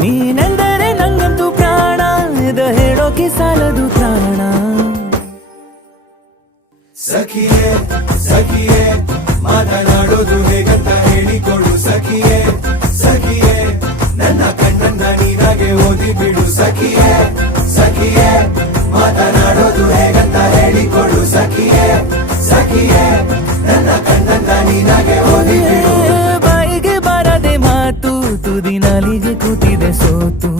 ನೀನೆಂದರೆ ನಂಗಂತೂ ಪ್ರಾಣ, ಇದ ಹೇಳೋಕೆ ಸಾಲದು ಪ್ರಾಣ. ಸಖಿಯೇ ಸಖಿಯೇ ಮಾತನಾಡೋದು ಹೇಗಂತ ಹೇಳಿಕೊಡು ಸಖಿಯೇ ಸಖಿಯೇ ನನ್ನ ಕಣ್ಣನ್ನ ನೀನಾಗೆ ಓದಿ ಬಿಡು ಸಖಿಯೇ ಸಖಿಯೇ ಮಾತನಾಡೋದು ಹೇಗಂತ ಹೇಳಿಕೊಡು ಸಖಿಯೇ ಸಖಿಯೇ ನನ್ನ ಕಣ್ಣನ್ನ ನೀನಾಗೆ ಓದಿ ಬಿಡು. ಬಾಯಿಗೆ ಬಾರದೆ ಮಾತು ತುದಿ ನಾಲಿಗೆ ಕೂತಿದೆ ಸೋತು.